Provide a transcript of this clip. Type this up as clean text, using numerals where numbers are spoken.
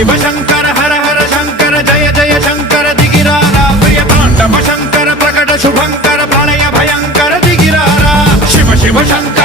शिव शंकर हर हर शंकर जय जय शंकर दिगिरारा प्रिय तांडव शंकर प्रकट शुभंकर प्रलय भयंकर दिगिरारा शिव शिव शंकर